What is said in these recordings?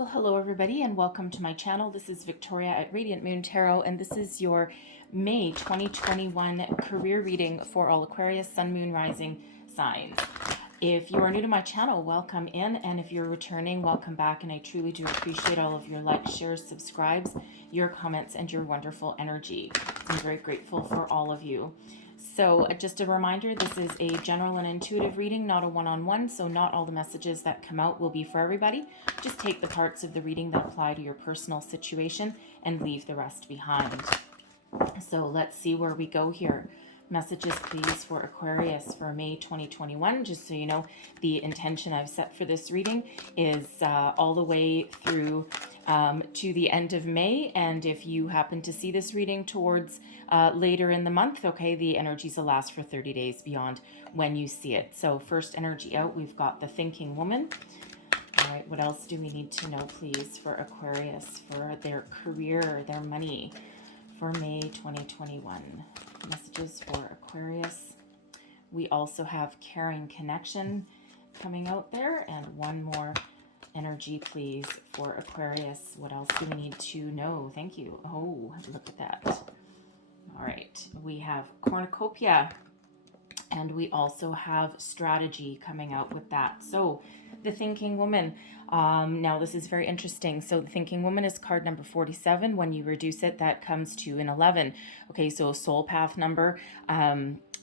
Well, hello everybody and welcome to my channel. This is Victoria at Radiant Moon Tarot, and this is your May 2021 career reading for all Aquarius, Sun, Moon, Rising signs. If you are new to my channel, welcome in, and if you're returning, welcome back, and I truly do appreciate all of your likes, shares, subscribes, your comments, and your wonderful energy. I'm very grateful for all of you. So just a reminder, this is a general and intuitive reading, not a one-on-one, so not all the messages that come out will be for everybody. Just take the parts of the reading that apply to your personal situation and leave the rest behind. So let's see where we go here. Messages, please, for Aquarius for May 2021. Just so you know, the intention I've set for this reading is all the way through to the end of May. And if you happen to see this reading towards later in the month, okay, the energies will last for 30 days beyond when you see it. So first energy out, we've got the Thinking Woman. All right, what else do we need to know, please, for Aquarius, for their career, their money, for May 2021. Messages for Aquarius. We also have Caring Connection coming out there, and one more energy, please, for Aquarius. What else do we need to know? Thank you. Oh, look at that. All right, we have Cornucopia, and we also have Strategy coming out with that. So the Thinking Woman. Now this is very interesting. So the Thinking Woman is card number 47. When you reduce it, that comes to an 11. Okay, so soul path number.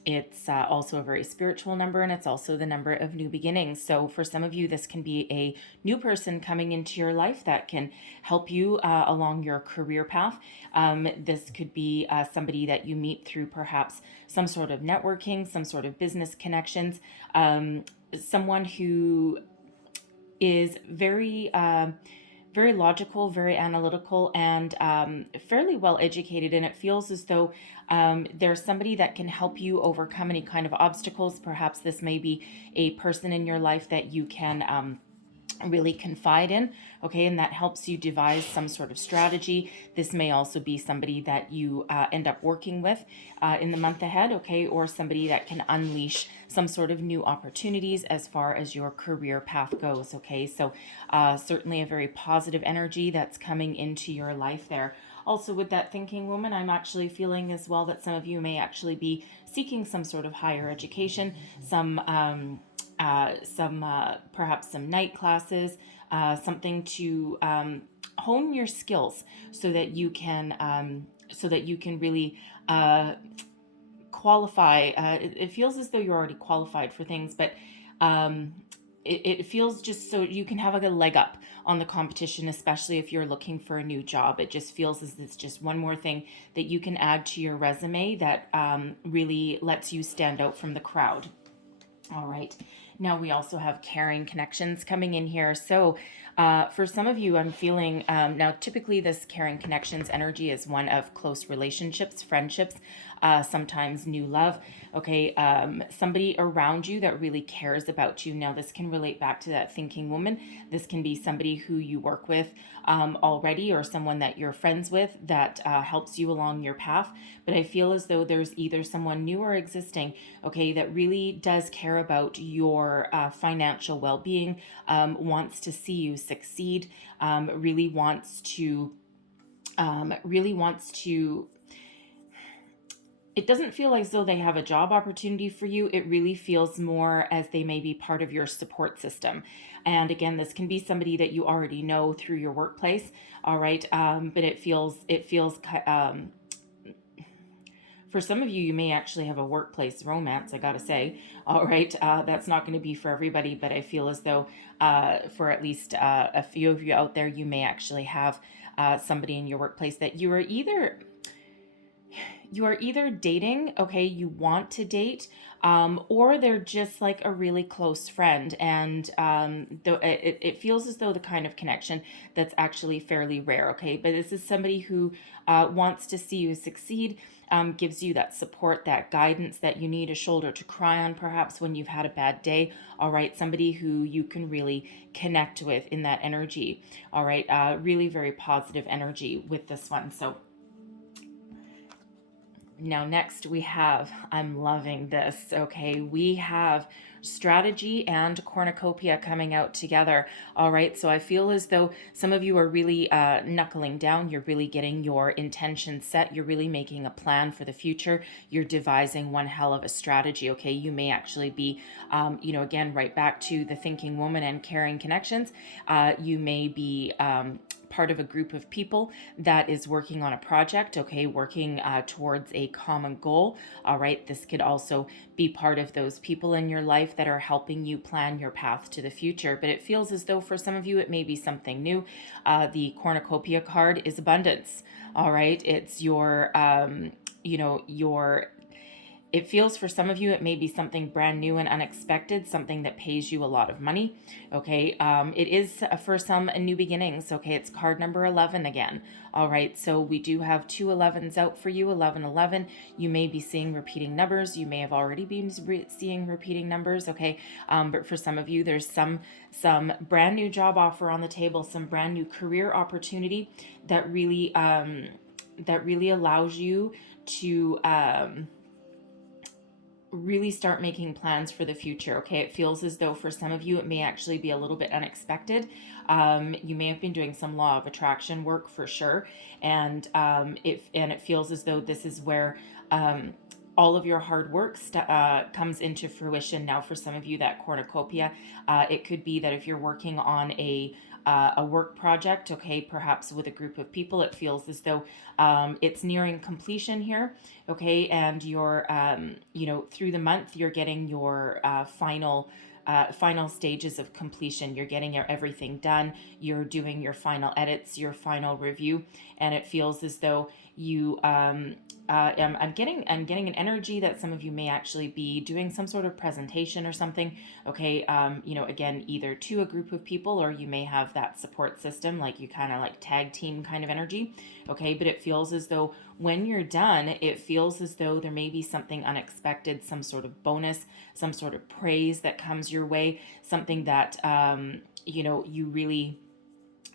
It's also a very spiritual number, and it's also the number of new beginnings. So for some of you, this can be a new person coming into your life that can help you along your career path. This could be somebody that you meet through perhaps some sort of networking, some sort of business connections, someone who is very very logical, very analytical, and fairly well educated. And it feels as though there's somebody that can help you overcome any kind of obstacles. Perhaps this may be a person in your life that you can really confide in, okay, and that helps you devise some sort of strategy. This may also be somebody that you end up working with in the month ahead, okay, or somebody that can unleash some sort of new opportunities as far as your career path goes, okay. So certainly a very positive energy that's coming into your life there. Also, with that Thinking Woman, I'm actually feeling as well that some of you may actually be seeking some sort of higher education, perhaps some night classes, something to hone your skills so that you can really qualify. It feels as though you're already qualified for things, but it feels just so you can have like a leg up on the competition, especially if you're looking for a new job. It just feels as it's just one more thing that you can add to your resume that really lets you stand out from the crowd. All right. Now we also have Caring Connections coming in here. So for some of you, I'm feeling, now typically this Caring Connections energy is one of close relationships, friendships, sometimes new love. Okay, somebody around you that really cares about you. Now this can relate back to that Thinking Woman. This can be somebody who you work with already, or someone that you're friends with that helps you along your path. But I feel as though there's either someone new or existing, okay, that really does care about your financial well-being, wants to see you succeed, really wants to it doesn't feel as though they have a job opportunity for you. It really feels more as they may be part of your support system. And again, this can be somebody that you already know through your workplace. All right. But it feels for some of you, you may actually have a workplace romance, I gotta say. All right, that's not going to be for everybody, but I feel as though for at least a few of you out there, you may actually have somebody in your workplace that you are either dating, okay, you want to date, or they're just like a really close friend. And it feels as though the kind of connection that's actually fairly rare, okay? But this is somebody who wants to see you succeed, gives you that support, that guidance that you need, a shoulder to cry on perhaps when you've had a bad day, all right? Somebody who you can really connect with in that energy, all right? Really very positive energy with this one. So Now, next we have, I'm loving this, okay, we have strategy and cornucopia coming out together. All right, so I feel as though some of you are really knuckling down. You're really getting your intention set. You're really making a plan for the future. You're devising one hell of a strategy, okay? You may actually be, again, right back to the thinking woman and caring connections. You may be part of a group of people that is working on a project, okay, working towards a common goal. All right, this could also be part of those people in your life that are helping you plan your path to the future. But it feels as though for some of you, it may be something new. The cornucopia card is abundance. All right, it's your, your it feels for some of you, it may be something brand new and unexpected, something that pays you a lot of money. Okay. It is for some new beginnings. Okay. It's card number 11 again. All right. So we do have two 11s out for you, 1111. You may be seeing repeating numbers. You may have already been seeing repeating numbers. Okay. But for some of you, there's some brand new job offer on the table, some brand new career opportunity that really allows you to, really start making plans for the future. Okay, it feels as though for some of you it may actually be a little bit unexpected. You may have been doing some law of attraction work for sure, and it feels as though this is where all of your hard work comes into fruition. Now, for some of you, that cornucopia, it could be that if you're working on a work project, okay, perhaps with a group of people, it feels as though it's nearing completion here, okay, and you're, through the month, you're getting your final stages of completion. You're getting everything done. You're doing your final edits, your final review, and it feels as though you I'm getting an energy that some of you may actually be doing some sort of presentation or something. Okay, again, either to a group of people, or you may have that support system, like you kind of like tag team kind of energy. Okay, but it feels as though when you're done, it feels as though there may be something unexpected, some sort of bonus, some sort of praise that comes your way, something that you really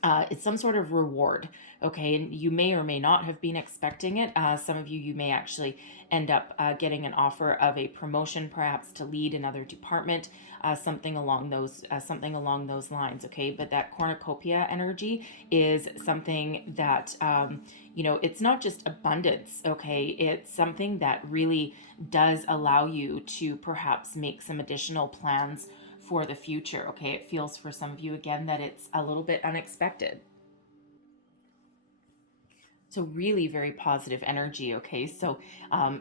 it's some sort of reward. Okay, and you may or may not have been expecting it. Some of you may actually end up getting an offer of a promotion, perhaps to lead another department, something along those lines. Okay, but that cornucopia energy is something that it's not just abundance. Okay, it's something that really does allow you to perhaps make some additional plans for the future. Okay, it feels for some of you again that it's a little bit unexpected. So really very positive energy. Okay, so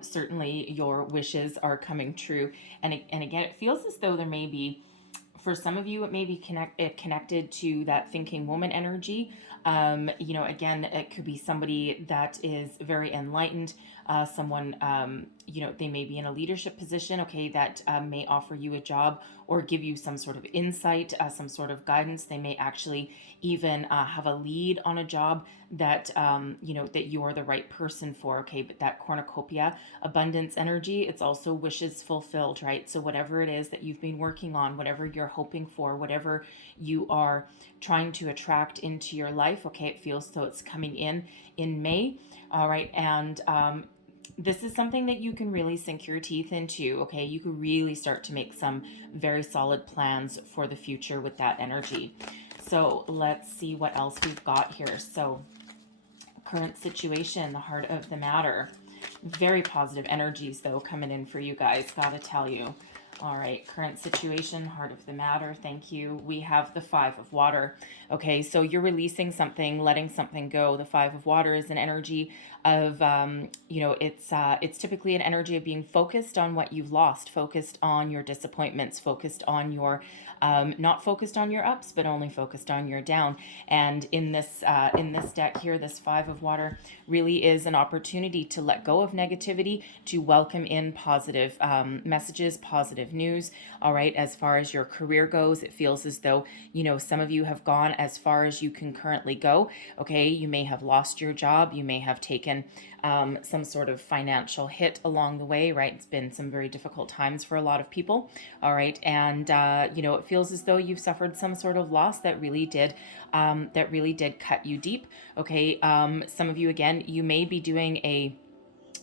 certainly your wishes are coming true, and again, it feels as though there may be, for some of you, it may be connected to that thinking woman energy. Again, it could be somebody that is very enlightened, someone, they may be in a leadership position, okay, that may offer you a job or give you some sort of insight, some sort of guidance. They may actually even have a lead on a job that, that you're the right person for, okay, but that cornucopia, abundance energy, it's also wishes fulfilled, right? So whatever it is that you've been working on, whatever you're hoping for, whatever you are trying to attract into your life, okay, it feels so it's coming in May. All right, and this is something that you can really sink your teeth into. Okay, you can really start to make some very solid plans for the future with that energy. So let's see what else we've got here. So current situation, the heart of the matter. Very positive energies though coming in for you guys, gotta tell you. All right, current situation, heart of the matter. Thank you. We have the 5 of water. Okay, so you're releasing something, letting something go. The 5 of water is an energy of, it's typically an energy of being focused on what you've lost, focused on your disappointments, focused on your, not focused on your ups, but only focused on your down. And in this deck here, this 5 of water really is an opportunity to let go of negativity, to welcome in positive messages, positive news. All right, as far as your career goes, it feels as though, some of you have gone as far as you can currently go. Okay, you may have lost your job, you may have taken some sort of financial hit along the way, right? It's been some very difficult times for a lot of people. All right, and it feels as though you've suffered some sort of loss that really did cut you deep. Okay, some of you, again, you may be doing a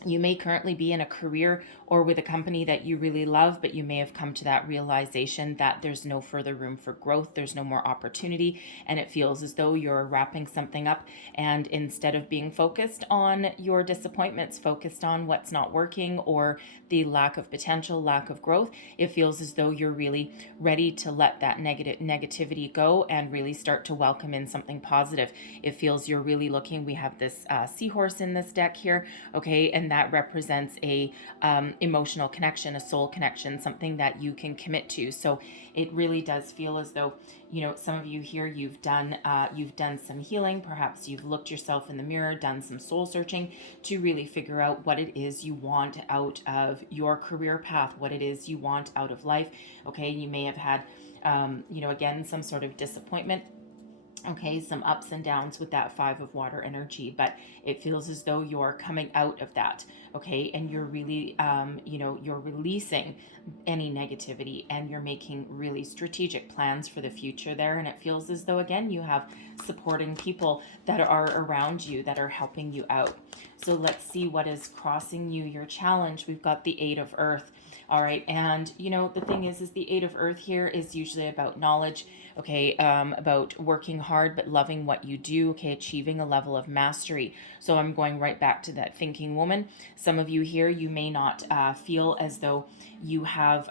You may currently be in a career or with a company that you really love, but you may have come to that realization that there's no further room for growth, there's no more opportunity, and it feels as though you're wrapping something up. And instead of being focused on your disappointments, focused on what's not working or the lack of potential, lack of growth, it feels as though you're really ready to let that negativity go and really start to welcome in something positive. It feels you're really looking. We have this seahorse in this deck here, okay, and that represents a emotional connection, a soul connection, something that you can commit to. So it really does feel as though, you know, some of you here, you've done some healing. Perhaps you've looked yourself in the mirror, done some soul searching to really figure out what it is you want out of your career path, what it is you want out of life. Okay, you may have had, you know, again, some sort of disappointment. Okay, some ups and downs with that 5 of water energy, but it feels as though you're coming out of that. Okay, and you're really, you know, you're releasing any negativity and you're making really strategic plans for the future there. And it feels as though, again, you have supporting people that are around you that are helping you out. So let's see what is crossing you, your challenge. We've got the 8 of Earth. All right, and you know, the thing is the 8 of Earth here is usually about knowledge, okay, about working hard but loving what you do, okay, achieving a level of mastery. So I'm going right back to that thinking woman. Some of you here, you may not feel as though you have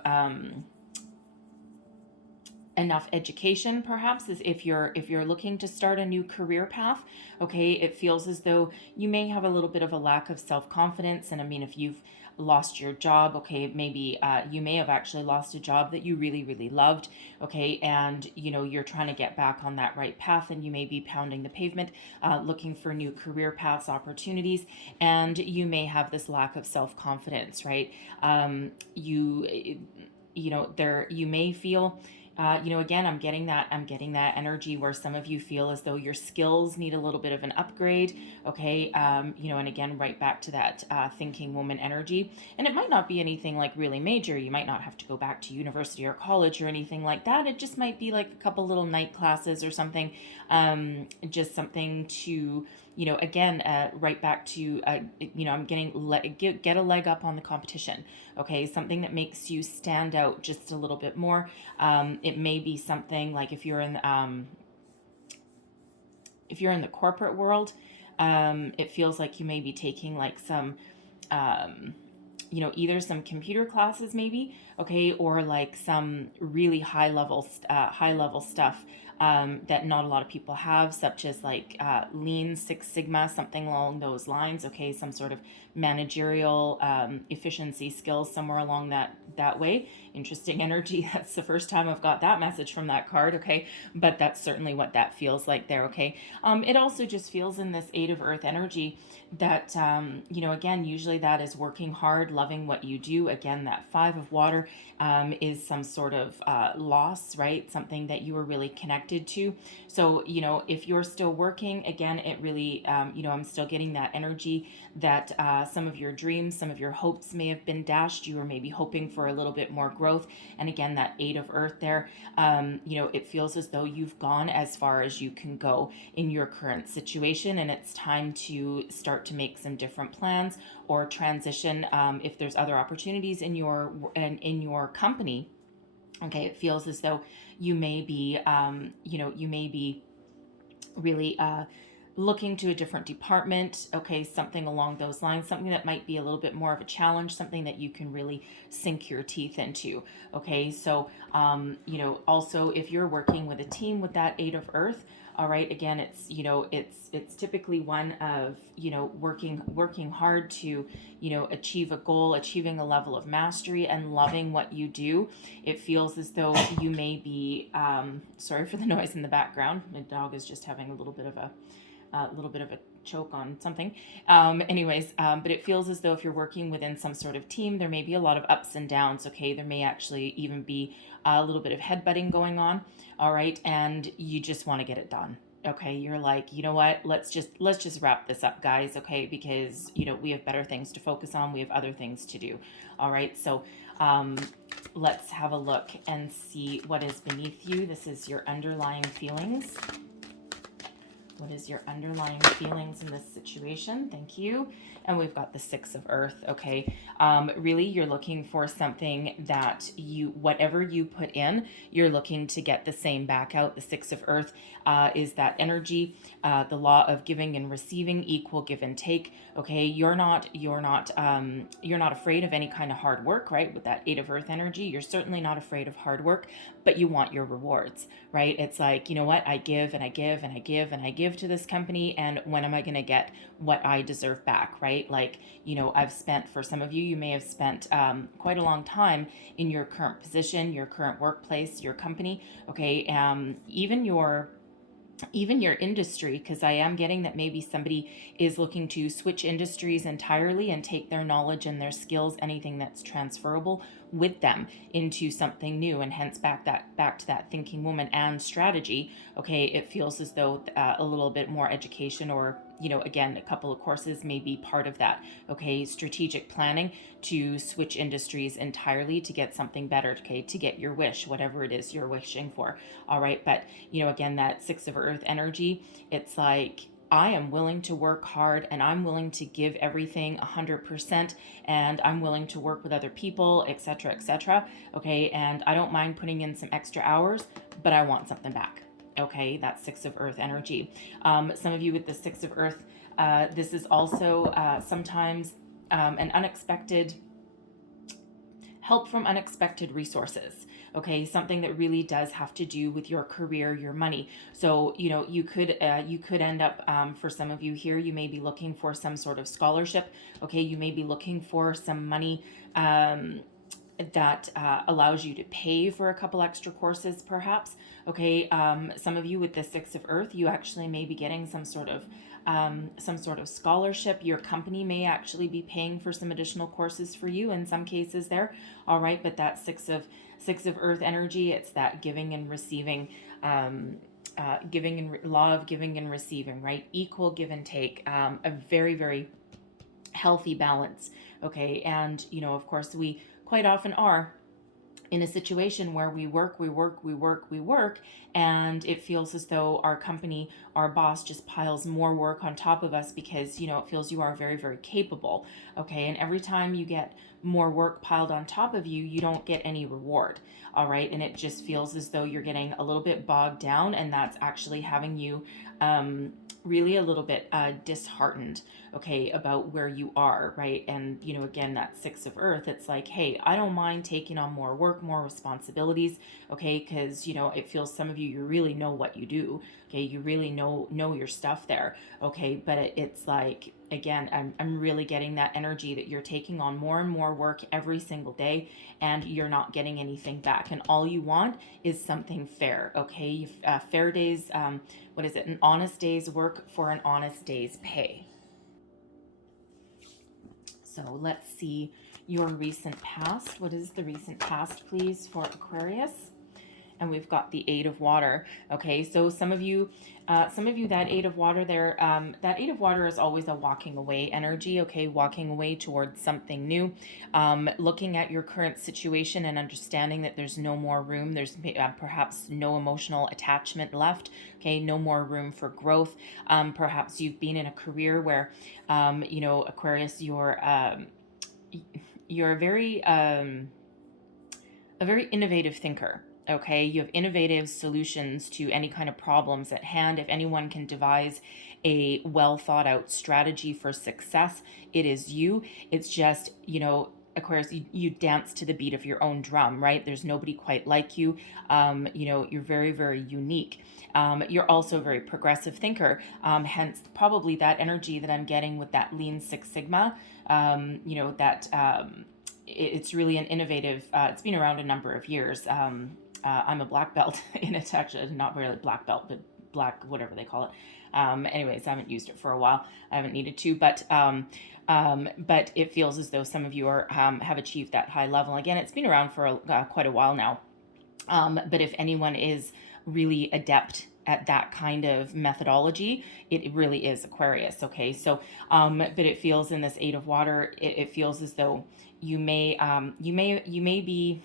enough education, perhaps, as if you're looking to start a new career path. Okay, it feels as though you may have a little bit of a lack of self-confidence. And I mean, if you've lost your job, okay, maybe you may have actually lost a job that you really loved, okay, and you know, you're trying to get back on that right path, and you may be pounding the pavement looking for new career paths, opportunities, and you may have this lack of self-confidence, right? You know, there, you may feel, you know, again, I'm getting that energy where some of you feel as though your skills need a little bit of an upgrade. Okay. You know, and again, right back to that thinking woman energy. And it might not be anything like really major. You might not have to go back to university or college or anything like that. It just might be like a couple little night classes or something. Just something to, you know, again, right back to, you know, I'm getting, get a leg up on the competition. Okay. Something that makes you stand out just a little bit more. It may be something like if you're in the corporate world, it feels like you may be taking like some, you know, either some computer classes maybe, okay, or like some really high level stuff that not a lot of people have, such as like Lean Six Sigma, something along those lines. Okay, some sort of managerial efficiency skills somewhere along that way. Interesting energy. That's the first time I've got that message from that card. Okay, but that's certainly what that feels like there. Okay, it also just feels in this 8 of Earth energy that you know, again, usually that is working hard, loving what you do. Again, that 5 of water is some sort of loss, right? Something that you were really connected to. So, you know, if you're still working, again, it really, you know, I'm still getting that energy that some of your dreams, some of your hopes may have been dashed. You were maybe hoping for a little bit more growth. And again, that 8 of Earth there, you know, it feels as though you've gone as far as you can go in your current situation, and it's time to start to make some different plans or transition if there's other opportunities in your company. Okay, it feels as though you may be, you know, you may be really looking to a different department. Okay, something along those lines, something that might be a little bit more of a challenge, something that you can really sink your teeth into. Okay, so you know, also if you're working with a team with that 8 of Earth, all right, again, it's, you know, it's typically one of, you know, working hard to, you know, achieve a goal, achieving a level of mastery, and loving what you do. It feels as though you may be, sorry for the noise in the background. My dog is just having a little bit of a choke on something. Anyways, but it feels as though if you're working within some sort of team, there may be a lot of ups and downs. Okay, there may actually even be a little bit of headbutting going on. All right, and you just want to get it done. Okay, you're like, you know what? Let's just wrap this up, guys. Okay, because you know, we have better things to focus on. We have other things to do. All right, so let's have a look and see what is beneath you. This is your underlying feelings. What is your underlying feelings in this situation? Thank you. And we've got the Six of Earth. Okay. Really, you're looking for something that whatever you put in, you're looking to get the same back out. The Six of Earth is that energy, the law of giving and receiving, equal give and take. Okay. You're not afraid of any kind of hard work, right? With that Eight of Earth energy, you're certainly not afraid of hard work, but you want your rewards, right? It's like, you know what? I give and I give and I give and I give to this company, and when am I going to get what I deserve back, right? Like, I've spent, for some of you, you may have spent quite a long time in your current position, your current workplace, your company, okay? Even your industry, because I am getting that maybe somebody is looking to switch industries entirely and take their knowledge and their skills, anything that's transferable, with them into something new, and hence back to that thinking woman and strategy. Okay, it feels as though a little bit more education, or again, a couple of courses may be part of that. Okay, strategic planning to switch industries entirely to get something better. Okay, to get your wish, whatever it is you're wishing for. All right, but again, that Six of Earth energy, it's like, I am willing to work hard, and I'm willing to give everything 100%, and I'm willing to work with other people, etc., etc. Okay, and I don't mind putting in some extra hours, but I want something back. Okay, that's Six of Earth energy. Some of you with the Six of Earth, this is also sometimes an unexpected help from unexpected resources. Okay, something that really does have to do with your career, your money. So you could end up, for some of you here, you may be looking for some sort of scholarship. Okay, you may be looking for some money that allows you to pay for a couple extra courses, perhaps. Okay, some of you with the Six of Earth, you actually may be getting some sort of scholarship. Your company may actually be paying for some additional courses for you in some cases there. All right, but that Six of Earth energy, it's that giving and receiving, law of giving and receiving, right? Equal give and take, a very, very healthy balance. Okay, and of course, we quite often are in a situation where we work, and it feels as though our company, our boss, just piles more work on top of us because, it feels you are very, very capable. Okay, and every time you get more work piled on top of you, you don't get any reward. All right, and it just feels as though you're getting a little bit bogged down, and that's actually having you really a little bit disheartened, okay, about where you are, right? And again, that Six of Earth, it's like, hey, I don't mind taking on more work, more responsibilities, okay, because it feels, some of you really know what you do. Okay, you really know your stuff there. Okay, but it's like, again, I'm really getting that energy that you're taking on more and more work every single day, and you're not getting anything back, and all you want is something fair. Okay, fair days, what is it, an honest day's work for an honest day's pay. So let's see your recent past. What is the recent past, please, for Aquarius? And we've got the Eight of Water. Okay, so some of you, that Eight of Water there, that Eight of Water is always a walking away energy. Okay, walking away towards something new, looking at your current situation and understanding that there's no more room. There's perhaps no emotional attachment left. Okay, no more room for growth. Perhaps you've been in a career where, Aquarius, you're a very innovative thinker. Okay, you have innovative solutions to any kind of problems at hand. If anyone can devise a well thought out strategy for success, it is you. It's just, Aquarius, you dance to the beat of your own drum, right? There's nobody quite like you. You're very, very unique. You're also a very progressive thinker, hence probably that energy that I'm getting with that Lean Six Sigma, it's really an innovative, it's been around a number of years. I'm a black belt in it, actually, not really black belt, but black, whatever they call it. Anyways, I haven't used it for a while. I haven't needed to, but it feels as though some of you have achieved that high level. Again, it's been around for quite a while now. But if anyone is really adept at that kind of methodology, it really is Aquarius. Okay, so but it feels in this Eight of Water, it feels as though you may be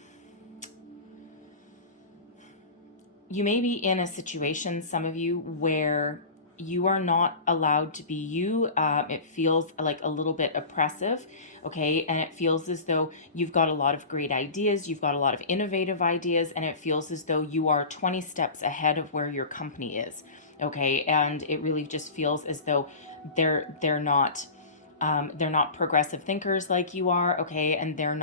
in a situation, some of you, where you are not allowed to be you. It feels like a little bit oppressive, okay? And it feels as though you've got a lot of great ideas, you've got a lot of innovative ideas, and it feels as though you are 20 steps ahead of where your company is, okay? And it really just feels as though they're not progressive thinkers like you are, okay? And they're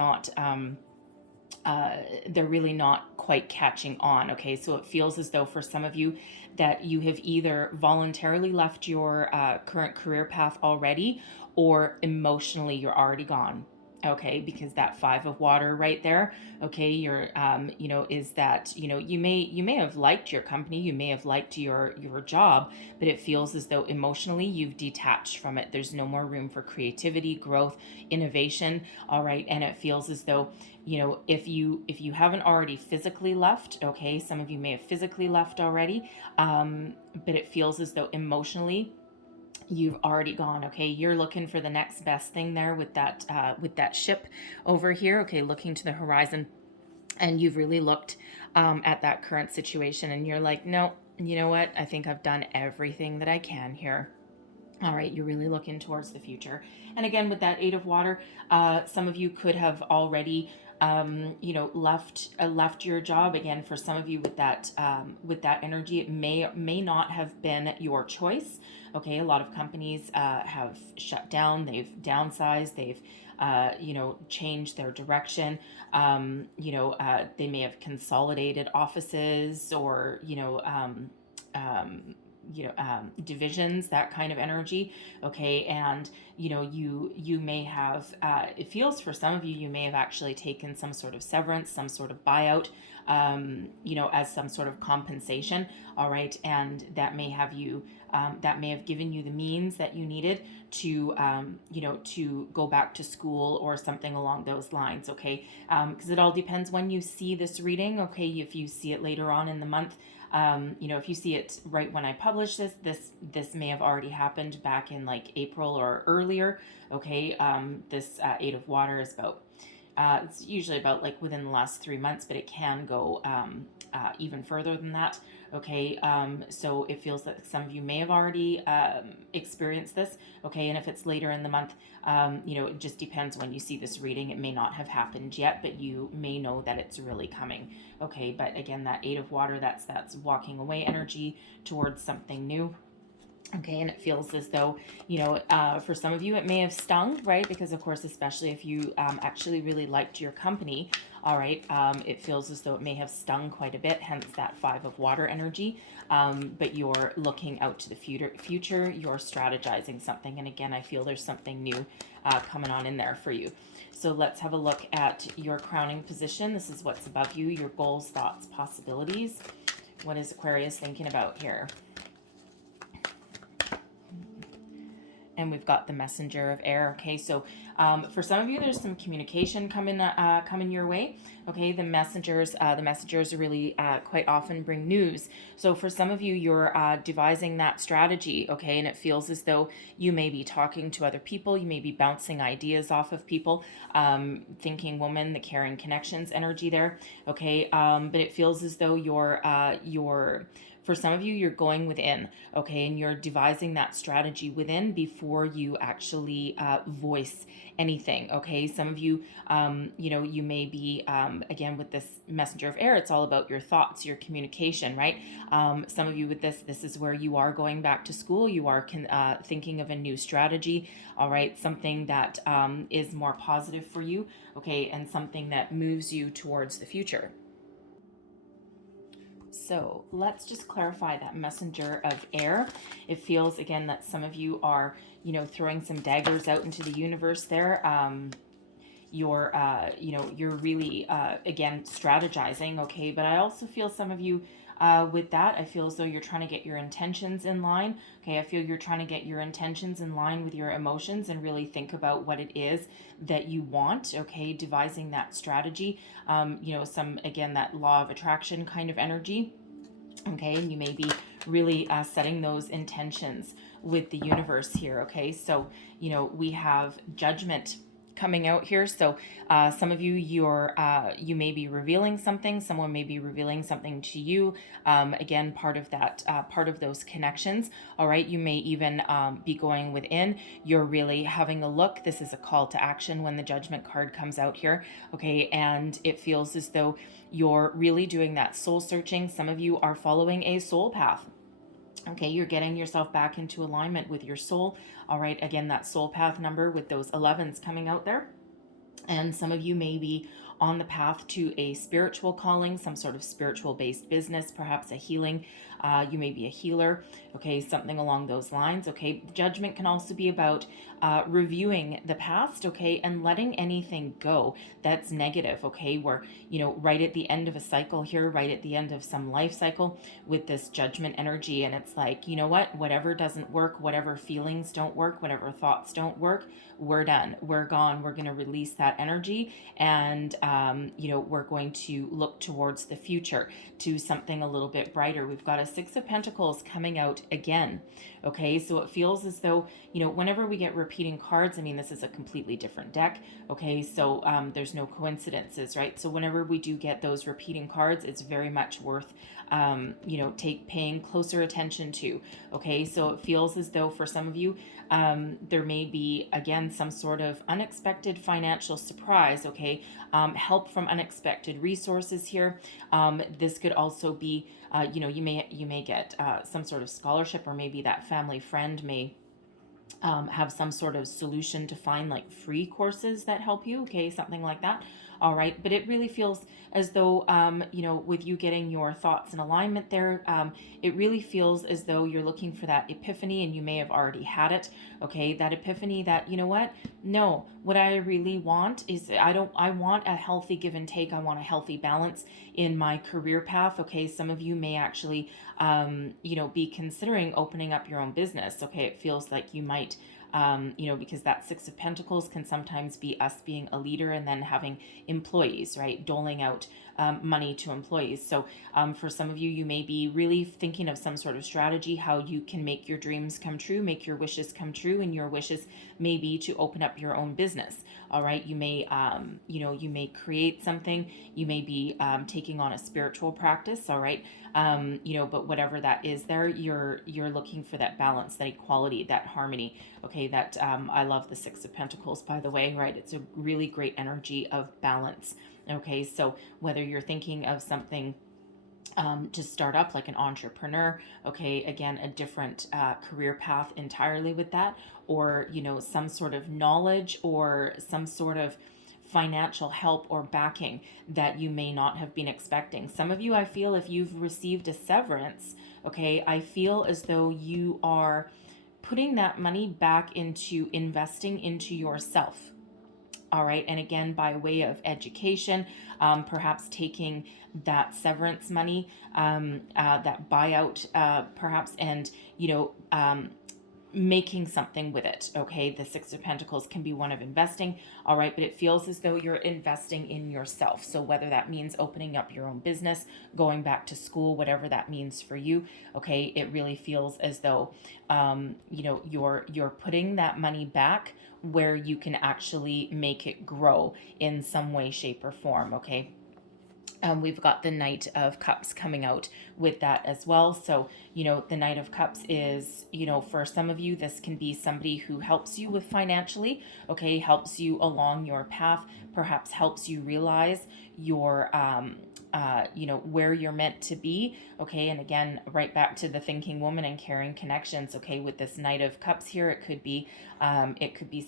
really not quite catching on, okay? So it feels as though for some of you that you have either voluntarily left your current career path already, or emotionally you're already gone, okay? Because that 5 of water right there, okay, you're is that, you may have liked your company, you may have liked your job, but it feels as though emotionally you've detached from it. There's no more room for creativity, growth, innovation, all right? And it feels as though, if you haven't already physically left, okay, some of you may have physically left already, but it feels as though emotionally you've already gone, okay? You're looking for the next best thing there with that ship over here, okay, looking to the horizon. And you've really looked at that current situation and you're like, no, you know what, I think I've done everything that I can here. All right, you're really looking towards the future. And again, with that 8 of water, some of you could have already left your job. Again, for some of you with that energy, it may not have been your choice. Okay, a lot of companies have shut down, they've downsized, they've changed their direction. They may have consolidated offices, or divisions, that kind of energy, okay? And you may have it feels for some of you, you may have actually taken some sort of severance, some sort of buyout, as some sort of compensation, all right? And that may have given you the means that you needed to to go back to school or something along those lines, okay? Because it all depends when you see this reading, okay? If you see it later on in the month, if you see it right when I publish this may have already happened back in like April or earlier, okay? This 8 of water is about, it's usually about like within the last 3 months, but it can go even further than that, okay? So it feels that some of you may have already experienced this, okay? And if it's later in the month, it just depends when you see this reading. It may not have happened yet, but you may know that it's really coming, okay? But again, that 8 of water, that's walking away energy towards something new. Okay, and it feels as though, for some of you, it may have stung, right? Because, of course, especially if you actually really liked your company, all right, it feels as though it may have stung quite a bit, hence that 5 of water energy. But you're looking out to the future, you're strategizing something. And again, I feel there's something new coming on in there for you. So let's have a look at your crowning position. This is what's above you, your goals, thoughts, possibilities. What is Aquarius thinking about here? And we've got the messenger of air. Okay, so for some of you, there's some communication coming your way. Okay, the messengers really quite often bring news. So for some of you, you're devising that strategy. Okay, and it feels as though you may be talking to other people. You may be bouncing ideas off of people. Thinking woman, the caring connections energy there. Okay, but it feels as though for some of you, you're going within, okay, and you're devising that strategy within before you actually voice anything, okay? Some of you, you may be, again, with this messenger of air, it's all about your thoughts, your communication, right? Some of you with this is where you are going back to school, you are thinking of a new strategy, all right? Something that is more positive for you, okay, and something that moves you towards the future. So let's just clarify that messenger of air. It feels, again, that some of you are, throwing some daggers out into the universe there. You're really, again, strategizing, okay? But I also feel some of you, with that, I feel as though you're trying to get your intentions in line. Okay, I feel you're trying to get your intentions in line with your emotions and really think about what it is that you want, okay? Devising that strategy, again, that law of attraction kind of energy. Okay, and you may be really setting those intentions with the universe here, okay? So, we have judgment coming out here. So some of you, you may be revealing something. Someone may be revealing something to you. Again, part of that, part of those connections. All right. You may even be going within. You're really having a look. This is a call to action when the Judgment card comes out here. Okay. And it feels as though you're really doing that soul searching. Some of you are following a soul path. Okay, you're getting yourself back into alignment with your soul. All right, again, that soul path number with those 11s coming out there. And some of you may be on the path to a spiritual calling, some sort of spiritual based business, perhaps a healing. You may be a healer, okay, something along those lines. Okay, Judgment can also be about reviewing the past, okay, and letting anything go that's negative, okay. We're, right at the end of a cycle here, right at the end of some life cycle with this Judgment energy. And it's like, you know what, whatever doesn't work, whatever feelings don't work, whatever thoughts don't work, we're done, we're gone, we're going to release that energy. And, we're going to look towards the future, to something a little bit brighter. We've got a 6 of Pentacles coming out again. Okay, so it feels as though, whenever we get repeating cards, I mean, this is a completely different deck. Okay, so there's no coincidences, right? So whenever we do get those repeating cards, it's very much worth, paying closer attention to. Okay, so it feels as though for some of you, there may be, again, some sort of unexpected financial surprise. Okay, help from unexpected resources here. This could also be, you may get some sort of scholarship, or maybe that family friend may have some sort of solution to find like free courses that help you. Okay, something like that. All right, but it really feels as though, with you getting your thoughts in alignment there, it really feels as though you're looking for that epiphany, and you may have already had it. Okay, that epiphany that, no, what I really want is, I want a healthy give and take. I want a healthy balance in my career path. Okay, some of you may actually, be considering opening up your own business. Okay, it feels like you might, because that 6 of Pentacles can sometimes be us being a leader and then having employees, right? Doling out money to employees. So for some of you, you may be really thinking of some sort of strategy, how you can make your dreams come true, make your wishes come true. And your wishes may be to open up your own business. All right. You may, you may create something. You may be taking on a spiritual practice. All right. But whatever that is there, you're looking for that balance, that equality, that harmony. Okay, that I love the 6 of Pentacles, by the way, right? It's a really great energy of balance. Okay, so whether you're thinking of something to start up like an entrepreneur, okay, again, a different career path entirely with that, or, some sort of knowledge or some sort of financial help or backing that you may not have been expecting. Some of you, I feel, if you've received a severance, okay, I feel as though you are putting that money back into investing into yourself. All right. And again, by way of education, perhaps taking that severance money, that buyout, perhaps, and, making something with it. Okay, the 6 of Pentacles can be one of investing. All right, but it feels as though you're investing in yourself. So whether that means opening up your own business, going back to school, whatever that means for you, okay, it really feels as though you're putting that money back where you can actually make it grow in some way, shape, or form. Okay. We've got the Knight of Cups coming out with that as well. So, the Knight of Cups is, for some of you, this can be somebody who helps you with financially, okay, helps you along your path, perhaps helps you realize your, where you're meant to be. Okay. And again, right back to the thinking woman and caring connections. Okay. With this Knight of Cups here, it could be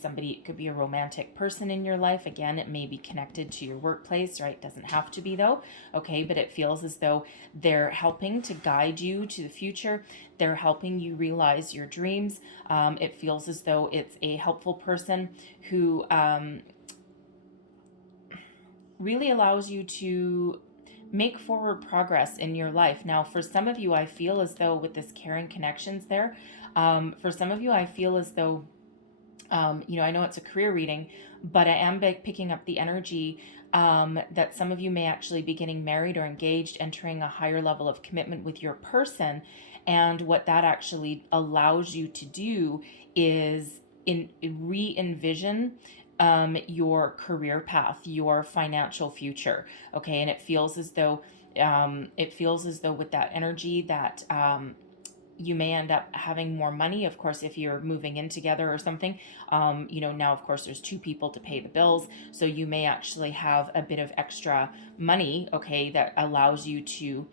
somebody, it could be a romantic person in your life. Again, it may be connected to your workplace, right? It doesn't have to be though. Okay. But it feels as though they're helping to guide you to the future. They're helping you realize your dreams. It feels as though it's a helpful person who, really allows you to make forward progress in your life. Now, for some of you, I feel as though with this caring connections there, for some of you, I feel as though, I know it's a career reading, but I am picking up the energy that some of you may actually be getting married or engaged, entering a higher level of commitment with your person. And what that actually allows you to do is re-envision your career path, your financial future. Okay. And it feels as though, with that energy that, you may end up having more money, of course, if you're moving in together or something. Now, of course, there's two people to pay the bills. So you may actually have a bit of extra money, okay, that allows you to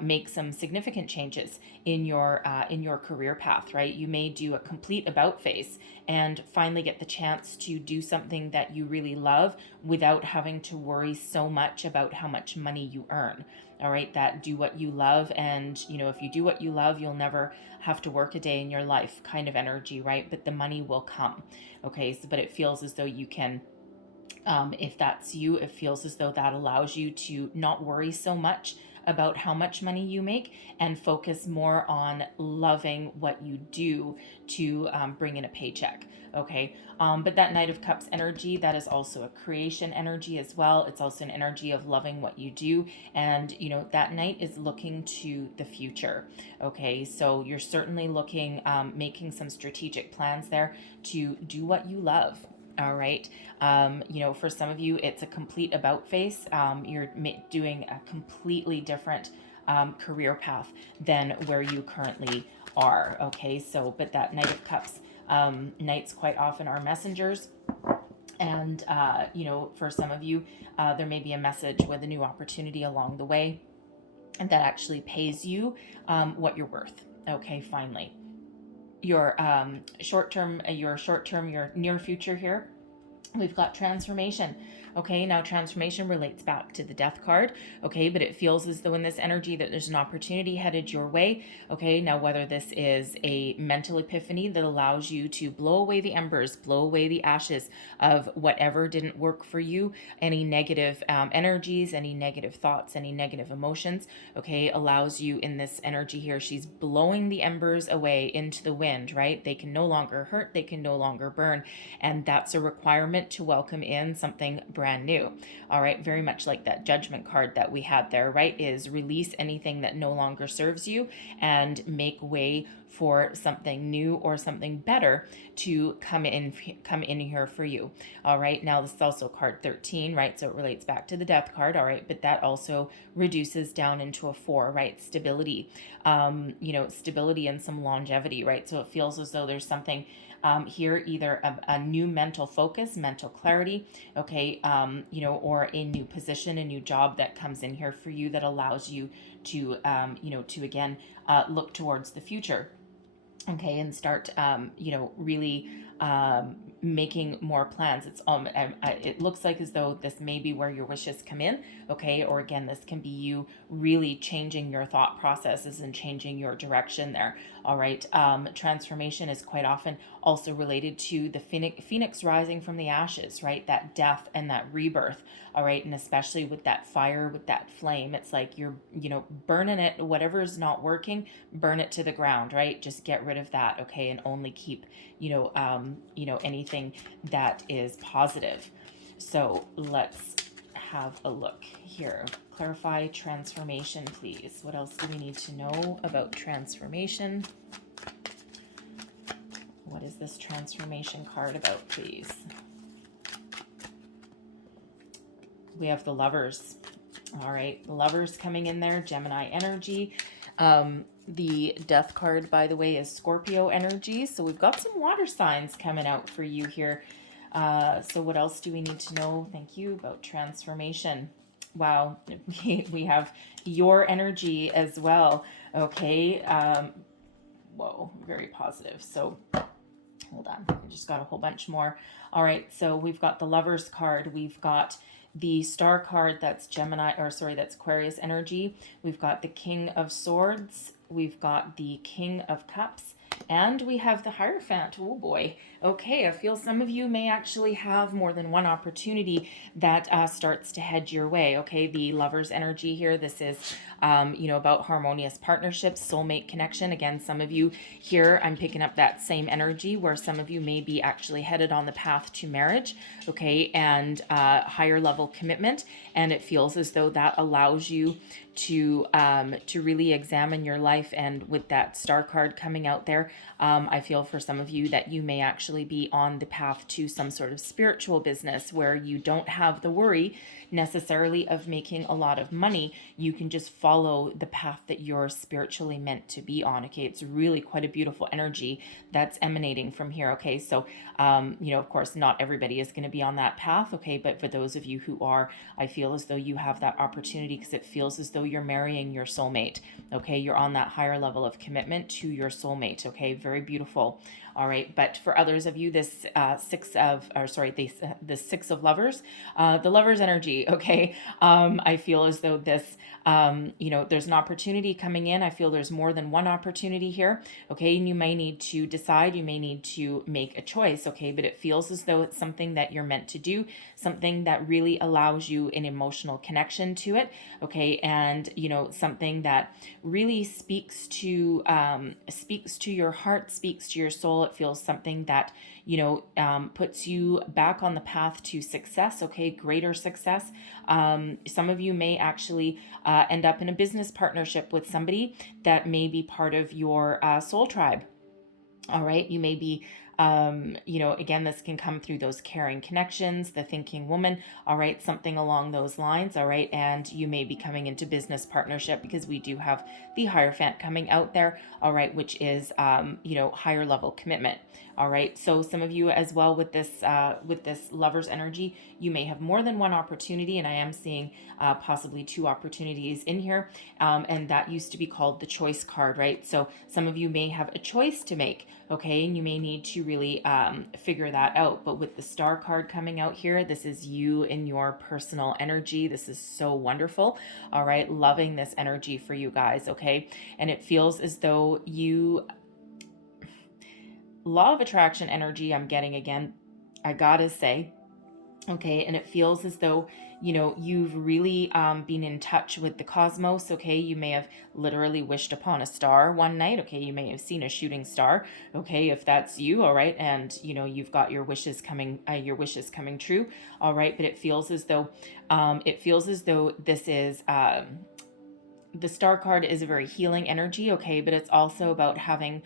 make some significant changes in your career path, right? You may do a complete about face and finally get the chance to do something that you really love without having to worry so much about how much money you earn. All right, that do what you love, and if you do what you love, you'll never have to work a day in your life kind of energy, right? But the money will come. Okay, so but it feels as though you can, if that's you, it feels as though that allows you to not worry so much about how much money you make and focus more on loving what you do to bring in a paycheck. Okay. But that Knight of Cups energy, that is also a creation energy as well. It's also an energy of loving what you do. And, that Knight is looking to the future. Okay. So you're certainly looking, making some strategic plans there to do what you love. All right. For some of you, it's a complete about face. You're doing a completely different career path than where you currently are. Okay. So, but that Knight of Cups, Knights quite often are messengers. And, for some of you, there may be a message with a new opportunity along the way, and that actually pays you what you're worth. Okay. Finally, your short-term, your near future here, we've got transformation. Okay, now transformation relates back to the Death card. Okay, but it feels as though in this energy that there's an opportunity headed your way. Okay, now whether this is a mental epiphany that allows you to blow away the embers, blow away the ashes of whatever didn't work for you, any negative energies, any negative thoughts, any negative emotions, okay, allows you in this energy here. She's blowing the embers away into the wind, right? They can no longer hurt, they can no longer burn. And that's a requirement to welcome in something brand new. All right, very much like that Judgment card that we had there, right? Is release anything that no longer serves you and make way for something new or something better to come in here for you. All right, now this is also card 13, right? So it relates back to the Death card. All right, but that also reduces down into a 4, right? Stability, stability and some longevity, right? So it feels as though there's something here, either a new mental focus, mental clarity, okay, or a new position, a new job that comes in here for you that allows you to, to again, look towards the future. Okay, and start, really making more plans. It's it looks like as though this may be where your wishes come in. Okay, or again, this can be you really changing your thought processes and changing your direction there. All right, transformation is quite often also related to the phoenix rising from the ashes, right? That death and that rebirth. All right, and especially with that fire, with that flame, it's like you're, burning it. Whatever is not working, burn it to the ground, right? Just get rid of that, okay, and only keep, anything that is positive. So let's have a look here. Clarify transformation, please. What else do we need to know about transformation? What is this transformation card about, please? We have the Lovers. All right, the Lovers coming in there, Gemini energy. The Death card, by the way, is Scorpio energy. So we've got some water signs coming out for you here. So what else do we need to know? Thank you, about transformation. Wow, we have your energy as well. Okay. Whoa, very positive. So hold on, I just got a whole bunch more. All right, so we've got the Lovers card. We've got the Star card, that's that's Aquarius energy. We've got the King of Swords. We've got the King of Cups. And we have the Hierophant. Oh boy. Okay, I feel some of you may actually have more than one opportunity that starts to head your way. Okay, the Lover's energy here. This is about harmonious partnerships, soulmate connection. Again, some of you here, I'm picking up that same energy where some of you may be actually headed on the path to marriage, okay, and higher level commitment. And it feels as though that allows you to really examine your life. And with that star card coming out there, I feel for some of you that you may actually be on the path to some sort of spiritual business where you don't have the worry necessarily of making a lot of money. You can just follow the path that you're spiritually meant to be on. Okay, it's really quite a beautiful energy that's emanating from here. Okay, so of course not everybody is going to be on that path, okay, but for those of you who are, I feel as though you have that opportunity because it feels as though you're marrying your soulmate. Okay, you're on that higher level of commitment to your soulmate. Okay, very beautiful. All right, but for others of you, this Six of Lovers, the Lovers energy. Okay, I feel as though this, there's an opportunity coming in. I feel there's more than one opportunity here. Okay, and you may need to decide. You may need to make a choice. Okay, but it feels as though it's something that you're meant to do, something that really allows you an emotional connection to it. Okay, and something that really speaks to your heart, speaks to your soul. It feels something that puts you back on the path to success. Okay, greater success. Some of you may actually end up in a business partnership with somebody that may be part of your soul tribe. All right, you may be again, this can come through those caring connections, the thinking woman, all right, something along those lines, all right, and you may be coming into business partnership because we do have the Hierophant coming out there, all right, which is, higher level commitment, all right. So some of you as well with this Lover's energy, you may have more than one opportunity, and I am seeing possibly two opportunities in here, and that used to be called the choice card, right? So some of you may have a choice to make, okay, and you may need to really figure that out. But with the star card coming out here, this is you in your personal energy. This is so wonderful. All right, loving this energy for you guys, okay? And it feels as though law of attraction energy I'm getting again, I gotta say, okay, and it feels as though you've really been in touch with the cosmos. Okay, you may have literally wished upon a star one night. Okay, you may have seen a shooting star. Okay, if that's you, all right, and you've got your wishes coming true. All right, but it feels as though this is the star card is a very healing energy. Okay, but it's also about having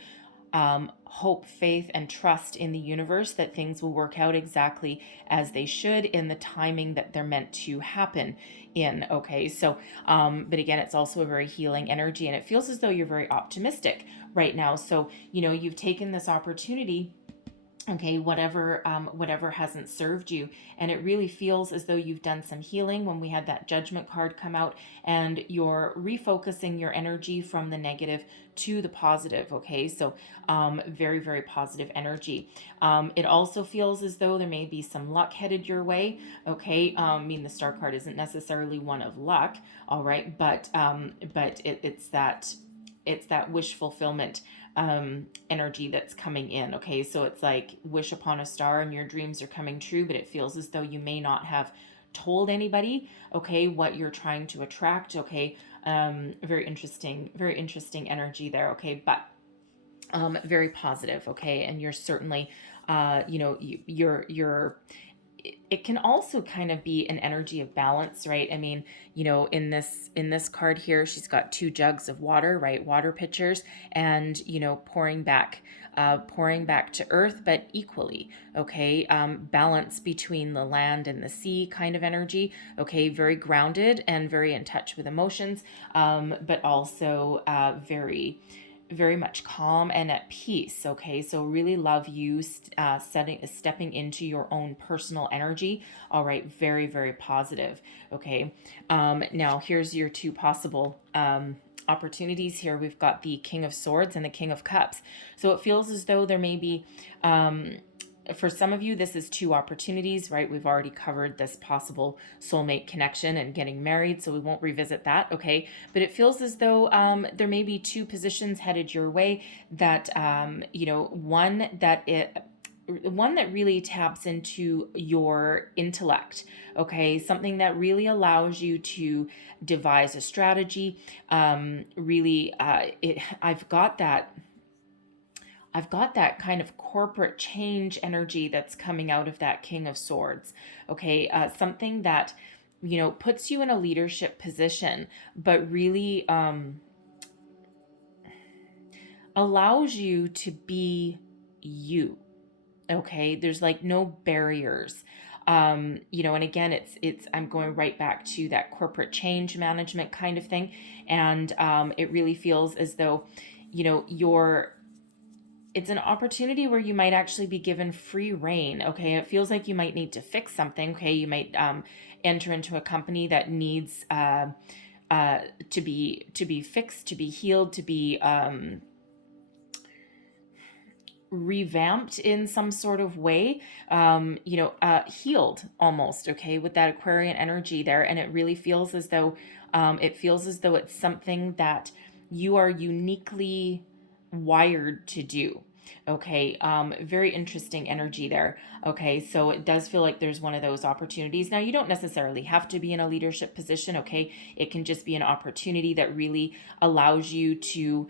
hope, faith, and trust in the universe that things will work out exactly as they should in the timing that they're meant to happen in. Okay, so, but again, it's also a very healing energy, and it feels as though you're very optimistic right now. So, you've taken this opportunity, okay, whatever hasn't served you, and it really feels as though you've done some healing when we had that Judgment card come out, and you're refocusing your energy from the negative to the positive. Okay, so very, very positive energy. It also feels as though there may be some luck headed your way. Okay, the star card isn't necessarily one of luck, all right, but it's that wish fulfillment energy that's coming in. Okay, so it's like wish upon a star and your dreams are coming true, but it feels as though you may not have told anybody, okay, what you're trying to attract. Okay, very interesting energy there. Okay, but very positive. Okay, and you're certainly you're it can also kind of be an energy of balance, right? I mean, in this card here, she's got two jugs of water, right? Water pitchers, and pouring back to earth, but equally, okay? Balance between the land and the sea kind of energy, okay? Very grounded and very in touch with emotions, but also very much calm and at peace. Okay, so really love you stepping into your own personal energy. All right, very, very positive. Okay, now here's your two possible opportunities here. We've got the King of Swords and the King of Cups. So it feels as though there may be for some of you, this is two opportunities, right? We've already covered this possible soulmate connection and getting married, so we won't revisit that, okay? But it feels as though there may be two positions headed your way that, one that one that really taps into your intellect, okay? Something that really allows you to devise a strategy. I've got that kind of corporate change energy that's coming out of that King of Swords, okay? Something that, puts you in a leadership position, but really allows you to be you. Okay, there's like no barriers. And again, it's I'm going right back to that corporate change management kind of thing. And it really feels as though, you're it's an opportunity where you might actually be given free reign. Okay, it feels like you might need to fix something. Okay, you might enter into a company that needs to be fixed, to be healed, to be revamped in some sort of way, healed almost, okay, with that Aquarian energy there. And it really feels as though it's something that you are uniquely wired to do. Okay, very interesting energy there. Okay, so it does feel like there's one of those opportunities. Now, you don't necessarily have to be in a leadership position. Okay, it can just be an opportunity that really allows you to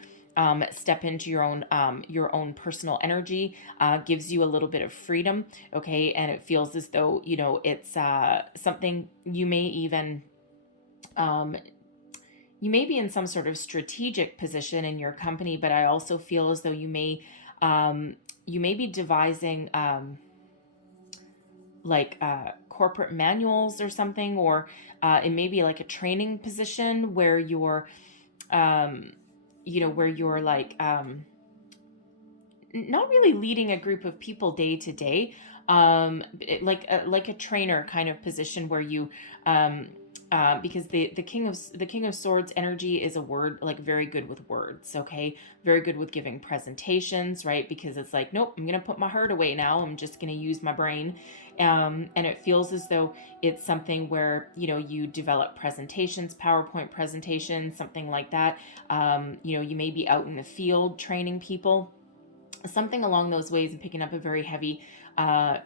step into your own personal energy, gives you a little bit of freedom. Okay, and it feels as though it's something you may even you may be in some sort of strategic position in your company, but I also feel as though you may be devising corporate manuals or something, or it may be like a training position where you're like not really leading a group of people day to day, like a trainer kind of position where you because the king of swords energy is a word, like very good with words. Okay, very good with giving presentations, right? Because it's like, nope, I'm gonna put my heart away now, I'm just gonna use my brain. And it feels as though it's something where you develop presentations, PowerPoint presentations, something like that. You may be out in the field training people, something along those ways, and picking up a very heavy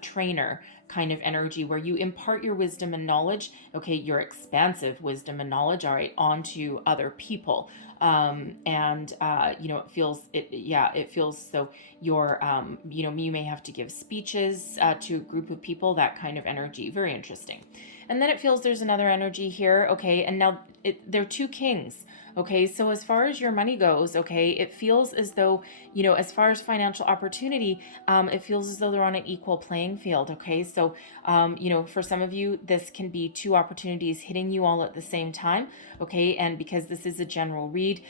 trainer kind of energy where you impart your wisdom and knowledge, okay, your expansive wisdom and knowledge, all right, onto other people. And it feels so you're you may have to give speeches to a group of people, that kind of energy. Very interesting. And then it feels there's another energy here, okay, and now they're two kings. Okay, so as far as your money goes, okay, it feels as though, as far as financial opportunity, it feels as though they're on an equal playing field. Okay, so, for some of you, this can be two opportunities hitting you all at the same time. Okay, and because this is a general read,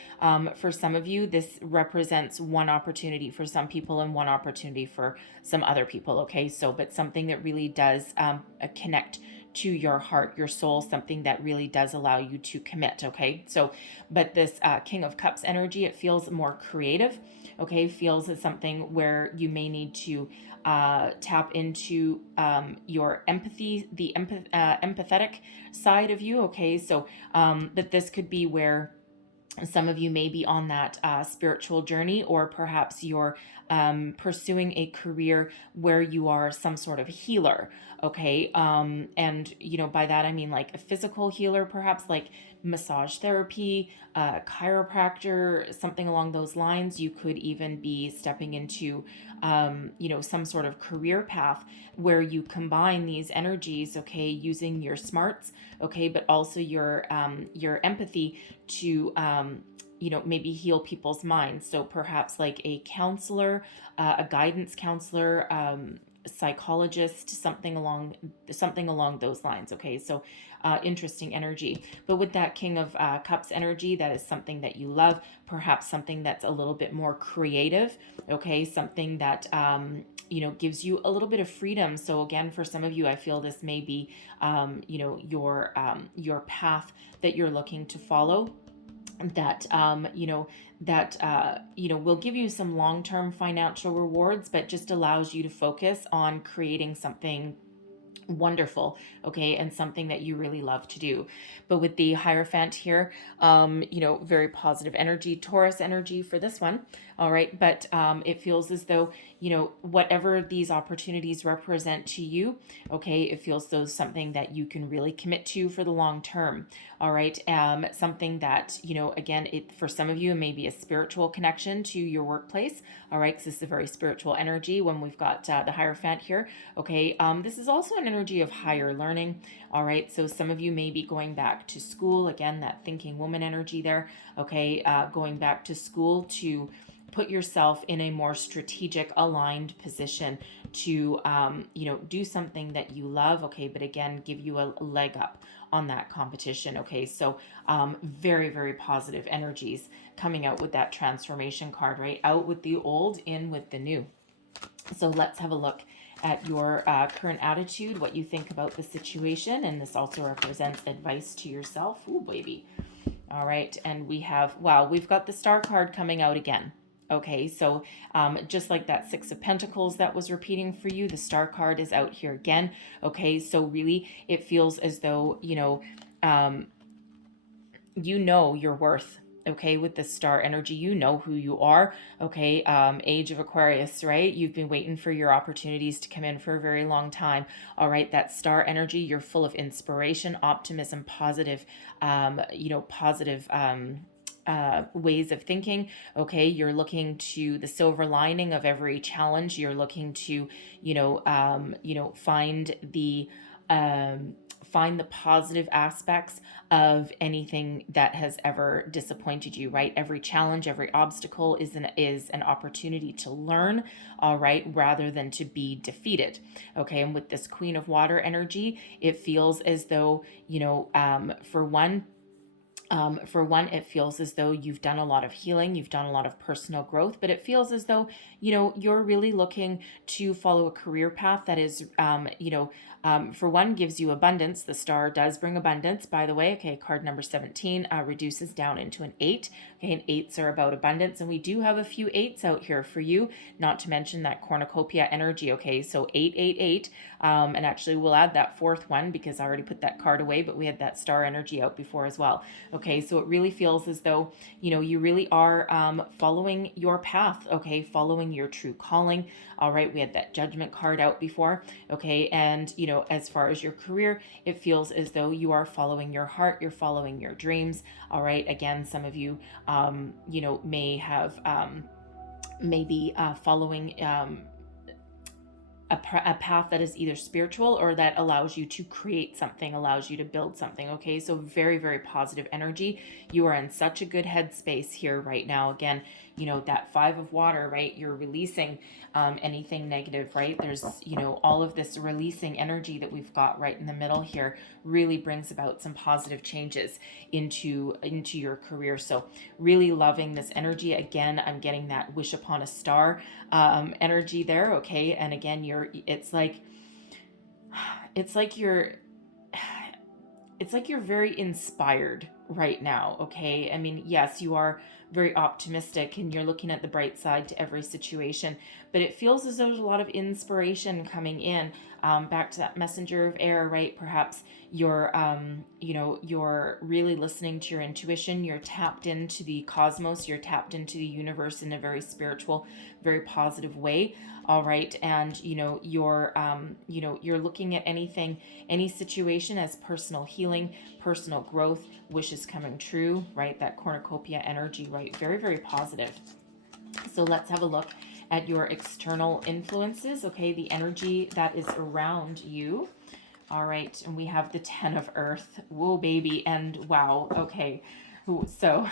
for some of you, this represents one opportunity for some people and one opportunity for some other people. Okay, so, but something that really does connect to your heart, your soul, something that really does allow you to commit. Okay, so, but this King of Cups energy, it feels more creative. Okay, feels as something where you may need to tap into your empathy, the empathetic side of you. Okay, so but this could be where some of you may be on that spiritual journey, or perhaps you're pursuing a career where you are some sort of healer. Okay, and by that I mean like a physical healer, perhaps like massage therapy, chiropractor, something along those lines. You could even be stepping into some sort of career path where you combine these energies, okay, using your smarts, okay, but also your empathy to maybe heal people's minds. So perhaps like a counselor, a guidance counselor, psychologist, something along those lines. Okay, so interesting energy. But with that King of Cups energy, that is something that you love, perhaps something that's a little bit more creative. Okay, something that gives you a little bit of freedom. So again, for some of you, I feel this may be your path that you're looking to follow, that will give you some long-term financial rewards, but just allows you to focus on creating something wonderful, okay, and something that you really love to do. But with the Hierophant here, very positive energy, Taurus energy for this one. All right, but it feels as though, whatever these opportunities represent to you, okay, it feels though something that you can really commit to for the long term. All right, something that, again, it for some of you, it may be a spiritual connection to your workplace. All right, because this is a very spiritual energy when we've got the Hierophant here. Okay, this is also an energy of higher learning. All right, so some of you may be going back to school. Again, that thinking woman energy there. Okay, going back to school to put yourself in a more strategic, aligned position to, do something that you love. Okay, but again, give you a leg up on that competition. Okay, so very, very positive energies coming out with that transformation card, right? Out with the old, in with the new. So let's have a look at your current attitude, what you think about the situation. And this also represents advice to yourself. Ooh, baby. All right. And we have, wow, we've got the Star card coming out again. Okay, so just like that Six of Pentacles that was repeating for you, the Star card is out here again. Okay, so really it feels as though, your worth. Okay, with the Star energy, you know who you are. Okay, age of Aquarius, right? You've been waiting for your opportunities to come in for a very long time. All right, that Star energy, you're full of inspiration, optimism, positive, positive ways of thinking. Okay, you're looking to the silver lining of every challenge. You're looking to, find the positive aspects of anything that has ever disappointed you, right? Every challenge, every obstacle is an opportunity to learn, all right, rather than to be defeated. Okay, and with this Queen of Water energy, it feels as though, for one, it feels as though you've done a lot of healing, you've done a lot of personal growth, but it feels as though, you're really looking to follow a career path that is, for one, gives you abundance. The Star does bring abundance, by the way. Okay, card number 17 reduces down into an 8. Okay, and 8s are about abundance, and we do have a few 8s out here for you, not to mention that cornucopia energy. Okay, so 888, and actually we'll add that fourth one because I already put that card away, but we had that Star energy out before as well. Okay, so it really feels as though, you really are following your path, okay, following your true calling. All right, we had that Judgment card out before. Okay, and, as far as your career, it feels as though you are following your heart, you're following your dreams. All right, again, some of you, may have, maybe following a path that is either spiritual or that allows you to create something, allows you to build something. Okay, so very, very positive energy. You are in such a good headspace here right now. Again, that Five of Water, right? You're releasing anything negative, right? There's, all of this releasing energy that we've got right in the middle here really brings about some positive changes into your career. So really loving this energy. Again, I'm getting that Wish Upon a Star energy there. Okay, and again, it's like you're very inspired right now. Okay, I mean, yes, you are very optimistic and you're looking at the bright side to every situation, but it feels as though there's a lot of inspiration coming in, back to that messenger of air, right? Perhaps you're you're really listening to your intuition, you're tapped into the cosmos, you're tapped into the universe in a very spiritual, very positive way. All right, and you're looking at any situation as personal healing, personal growth, wishes coming true, right? That cornucopia energy, right? Very, very positive. So let's have a look at your external influences. Okay, the energy that is around you. All right, and we have the 10 of Earth. Whoa, baby, and wow. Okay, so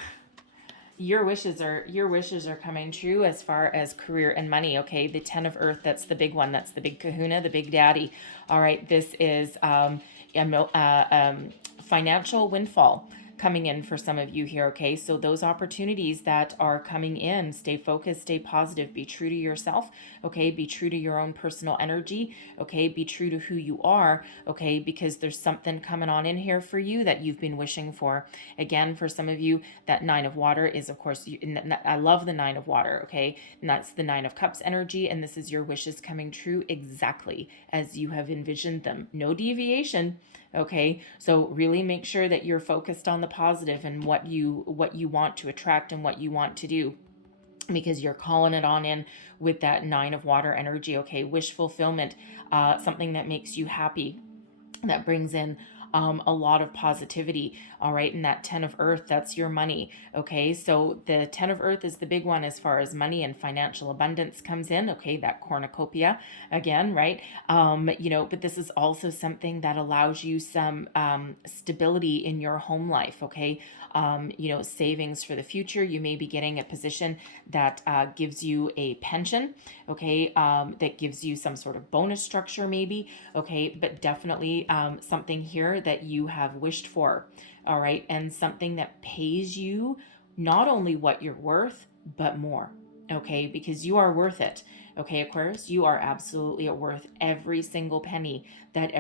your wishes are coming true as far as career and money. Okay, the 10 of Earth, that's the big one, that's the big kahuna, the big daddy. All right, this is financial windfall. coming in for some of you here, okay? So those opportunities that are coming in, stay focused, stay positive, be true to yourself, okay? Be true to your own personal energy, okay? Be true to who you are, okay? Because there's something coming on in here for you that you've been wishing for. Again, for some of you, that Nine of Water is, of course, I love the Nine of Water, okay? And that's the Nine of Cups energy, and this is your wishes coming true exactly as you have envisioned them. No deviation. Okay, so really make sure that you're focused on the positive and what you want to attract and what you want to do, because you're calling it on in with that Nine of Water energy. Okay, wish fulfillment, something that makes you happy, that brings in a lot of positivity. All right, and that Ten of Earth, that's your money. Okay, so the Ten of Earth is the big one as far as money and financial abundance comes in. Okay, that cornucopia again, right? But this is also something that allows you some stability in your home life. Okay, savings for the future. You may be getting a position that gives you a pension, okay, that gives you some sort of bonus structure maybe, okay, but definitely something here that you have wished for, all right, and something that pays you not only what you're worth, but more, okay, because you are worth it. Okay, Aquarius, you are absolutely worth every single penny that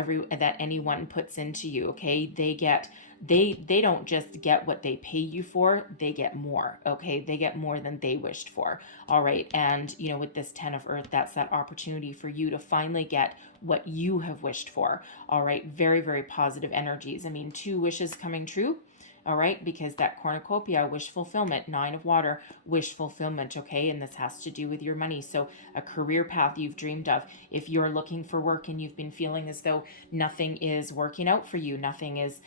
anyone puts into you. Okay, they don't just get what they pay you for, they get more. Okay, they get more than they wished for. All right, and with this Ten of Earth, that's that opportunity for you to finally get what you have wished for. All right, very, very positive energies. I mean, 2 wishes coming true. All right, because that cornucopia, wish fulfillment, Nine of Water, wish fulfillment, okay, and this has to do with your money. So a career path you've dreamed of. If you're looking for work and you've been feeling as though nothing is working out for you, nothing is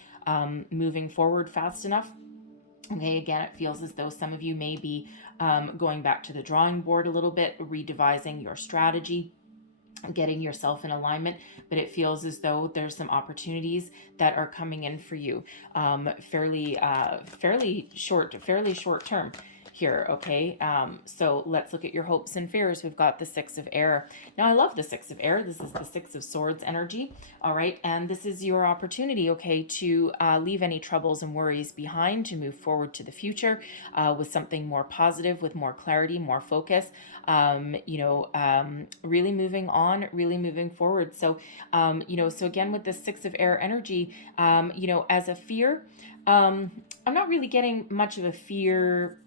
moving forward fast enough, okay, again, it feels as though some of you may be going back to the drawing board a little bit, redevising your strategy, getting yourself in alignment, but it feels as though there's some opportunities that are coming in for you fairly short term here. Okay, so let's look at your hopes and fears. We've got the Six of Air. Now, I love the Six of Air. This is the Six of Swords energy. All right, and this is your opportunity, okay, to leave any troubles and worries behind, to move forward to the future with something more positive, with more clarity, more focus. Really moving on, really moving forward. So, so again, with the Six of Air energy, as a fear, I'm not really getting much of a fear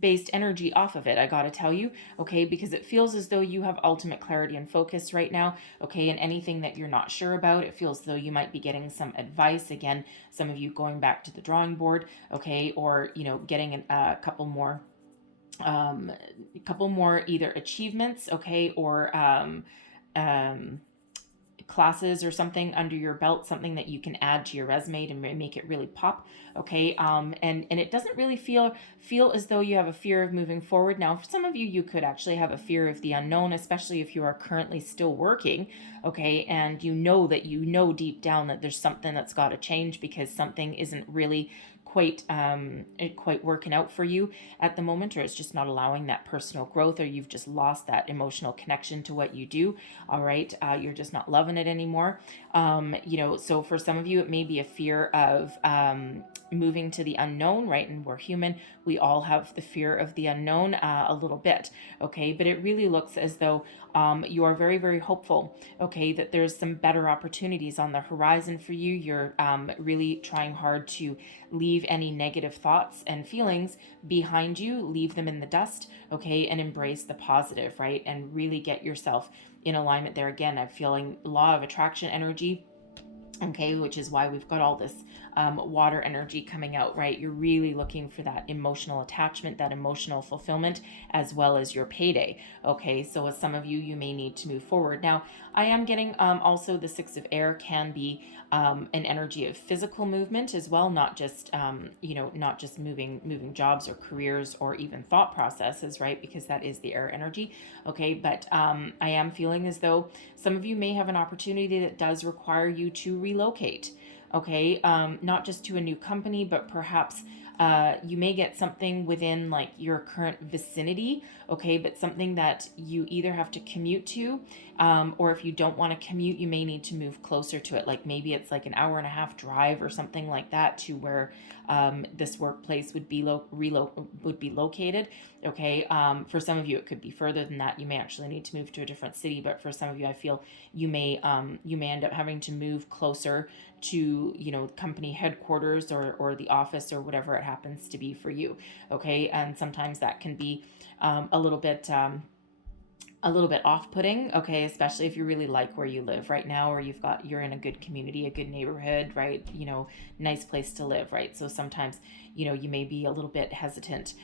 based energy off of it, I gotta tell you, okay, because it feels as though you have ultimate clarity and focus right now, okay, and anything that you're not sure about, it feels as though you might be getting some advice. Again, some of you going back to the drawing board, okay, or getting a couple more either achievements, okay, or classes or something under your belt, something that you can add to your resume to make it really pop, okay, and it doesn't really feel as though you have a fear of moving forward. Now, for some of you, you could actually have a fear of the unknown, especially if you are currently still working, okay, and that deep down that there's something that's got to change because something isn't really quite working out for you at the moment, or it's just not allowing that personal growth, or you've just lost that emotional connection to what you do. All right, you're just not loving it anymore. So for some of you, it may be a fear of moving to the unknown, right? And we're human, we all have the fear of the unknown a little bit, okay, but it really looks as though you are very, very hopeful, okay, that there's some better opportunities on the horizon for you. You're really trying hard to leave any negative thoughts and feelings behind you, leave them in the dust, okay, and embrace the positive, right? And really get yourself in alignment there. Again, I'm feeling law of attraction energy, okay, which is why we've got all this water energy coming out, right? You're really looking for that emotional attachment, that emotional fulfillment, as well as your payday, okay? So with some of you, you may need to move forward. Now, I am getting also the Six of Air can be an energy of physical movement as well, not just moving jobs or careers or even thought processes, right? Because that is the air energy, okay? But I am feeling as though some of you may have an opportunity that does require you to relocate, okay? Not just to a new company, but perhaps you may get something within like your current vicinity, okay? But something that you either have to commute to, or if you don't want to commute, you may need to move closer to it. Like maybe it's like an hour and a half drive or something like that to where this workplace would be located. Okay, for some of you it could be further than that. You may actually need to move to a different city, but for some of you, I feel you may end up having to move closer to, you know, company headquarters or the office or whatever it happens to be for you. Okay, and sometimes that can be a little bit off-putting, okay, especially if you really like where you live right now, or you're in a good community, a good neighborhood, right? You know, nice place to live, right? So sometimes, you know, you may be a little bit hesitant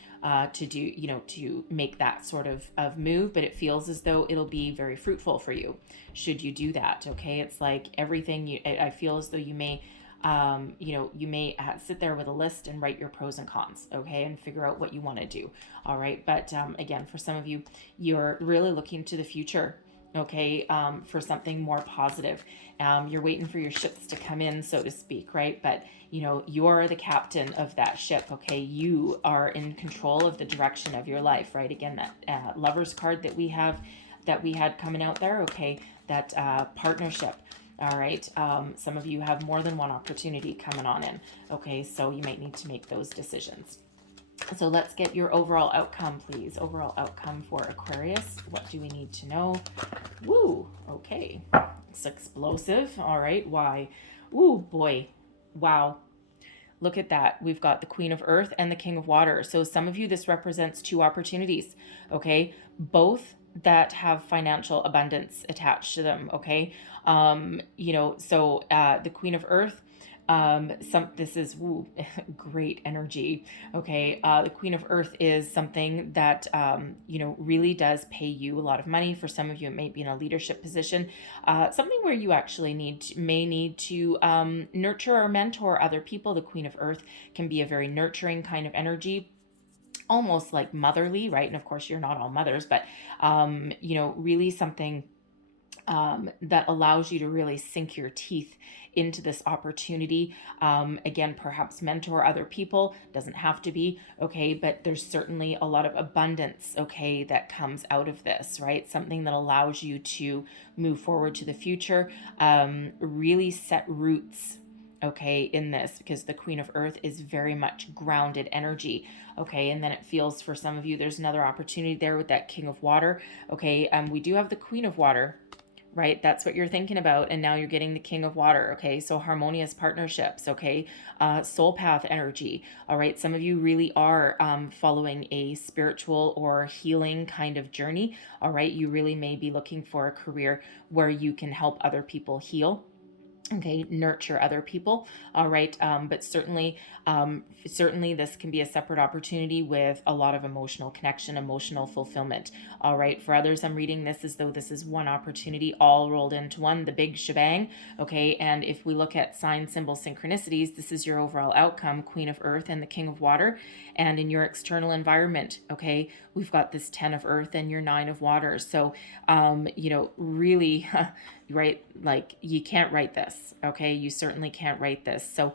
to do, you know, to make that sort of move, but it feels as though it'll be very fruitful for you should you do that, okay? It's like everything I feel as though you may you may sit there with a list and write your pros and cons, okay, and figure out what you want to do. All right. But again, for some of you, you're really looking to the future, okay, for something more positive. You're waiting for your ships to come in, so to speak, right? But, you know, you're the captain of that ship, okay? You are in control of the direction of your life, right? Again, that Lover's card that we had coming out there, okay, that partnership. All right. Some of you have more than one opportunity coming on in. Okay. So you might need to make those decisions. So let's get your overall outcome, please. Overall outcome for Aquarius. What do we need to know? Woo. Okay. It's explosive. All right. Why? Ooh, boy. Wow. Look at that. We've got the Queen of Earth and the King of Water. So some of you, this represents two opportunities. Okay. Both that have financial abundance attached to them. Okay. You know, so the Queen of Earth, this is great energy. Okay. The Queen of Earth is something that, you know, really does pay you a lot of money. For some of you, it may be in a leadership position, something where you actually may need to nurture or mentor other people. The Queen of Earth can be a very nurturing kind of energy, almost like motherly, right? And of course, you're not all mothers, but, you know, really something that allows you to really sink your teeth into this opportunity. Again, perhaps mentor other people, doesn't have to be, okay, but there's certainly a lot of abundance, okay, that comes out of this, right? Something that allows you to move forward to the future, really set roots, okay, in this, because the Queen of Earth is very much grounded energy, okay? And then it feels for some of you, there's another opportunity there with that King of Water, okay? We do have the Queen of Water, right? That's what you're thinking about. And now you're getting the King of Water. Okay. So harmonious partnerships. Okay. Soul path energy. All right. Some of you really are following a spiritual or healing kind of journey. All right. You really may be looking for a career where you can help other people heal. Okay, nurture other people. All right. But certainly this can be a separate opportunity with a lot of emotional connection, emotional fulfillment. All right. For others, I'm reading this as though this is one opportunity all rolled into one, the big shebang. Okay. And if we look at sign, symbol, synchronicities, this is your overall outcome, Queen of Earth and the King of Water. And in your external environment, okay, we've got this 10 of Earth and your 9 of Water. So, you know, really, right, like you can't write this, okay? You certainly can't write this. So,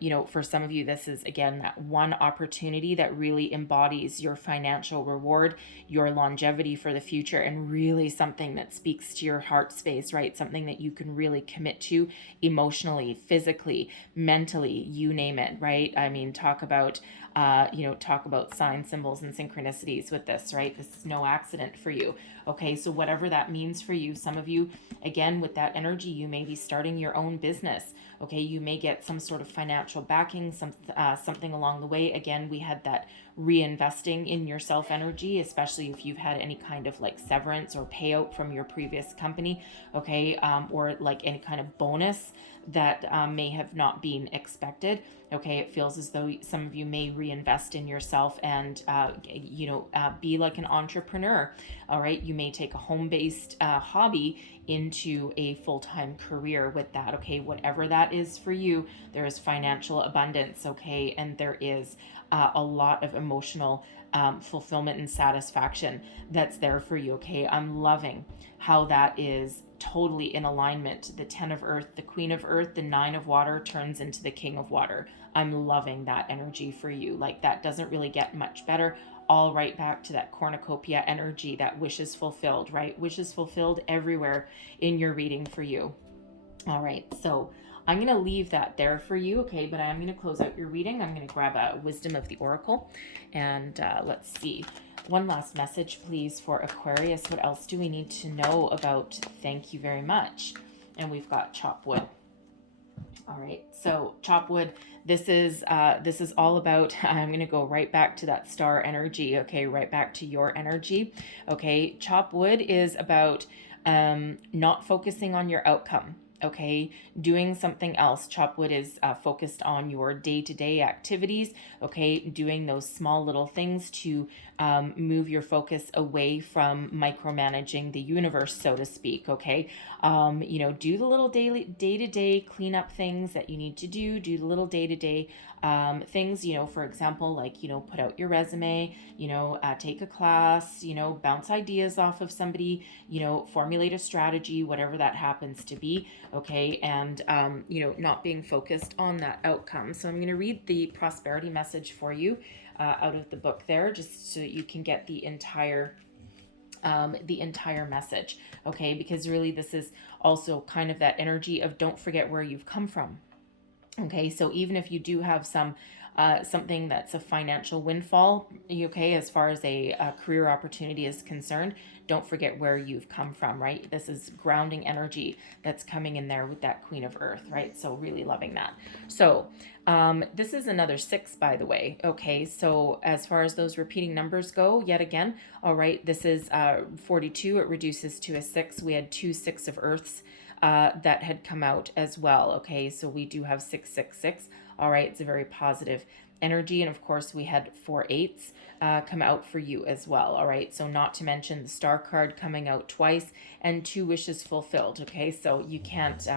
you know, for some of you, this is, again, that one opportunity that really embodies your financial reward, your longevity for the future, and really something that speaks to your heart space, right? Something that you can really commit to emotionally, physically, mentally, you name it, right? I mean, talk about signs, symbols, and synchronicities with this, right? This is no accident for you. Okay, so whatever that means for you, some of you, again, with that energy, you may be starting your own business. Okay, you may get some sort of financial backing, something along the way. Again, we had that reinvesting in yourself energy, especially if you've had any kind of like severance or payout from your previous company, okay, or like any kind of bonus that may have not been expected. Okay, it feels as though some of you may reinvest in yourself and, be like an entrepreneur. All right, you may take a home-based hobby into a full-time career with that. Okay, whatever that is for you, there is financial abundance. Okay, and there is a lot of emotional fulfillment and satisfaction that's there for you. Okay, I'm loving how that is totally in alignment. The 10 of Earth, the Queen of Earth, the 9 of Water turns into the King of Water. I'm loving that energy for you. Like, that doesn't really get much better. all right back to that cornucopia energy, that wishes fulfilled, right? Wishes fulfilled everywhere in your reading for you. All right, so I'm going to leave that there for you, okay? But I'm going to close out your reading. I'm going to grab a Wisdom of the Oracle, and let's see. One last message, please, for Aquarius. What else do we need to know about thank you very much? And we've got chop wood. All right, so chop wood. This is all about. I'm going to go right back to that star energy. Okay, right back to your energy. Okay, chop wood is about not focusing on your outcome. Okay, doing something else. Chopwood is focused on your day-to-day activities. Okay, doing those small little things to move your focus away from micromanaging the universe, so to speak. Okay, do the little day-to-day cleanup things that you need to do. Do the little day-to-day things, for example, like, put out your resume, take a class, bounce ideas off of somebody, formulate a strategy, whatever that happens to be. Okay. And, not being focused on that outcome. So I'm going to read the prosperity message for you out of the book there, just so that you can get the entire message. Okay. Because really this is also kind of that energy of don't forget where you've come from. Okay, so even if you do have something that's a financial windfall, okay, as far as a career opportunity is concerned, don't forget where you've come from, right? This is grounding energy that's coming in there with that Queen of Earth, right? So really loving that. So this is another 6, by the way. Okay, so as far as those repeating numbers go, yet again, all right, this is 42. It reduces to a 6. We had 2 6 of Earths that had come out as well. Okay, so we do have 666. All right, it's a very positive energy. And of course, we had 4 8s come out for you as well. All right, so not to mention the star card coming out twice and 2 wishes fulfilled. Okay, so you can't,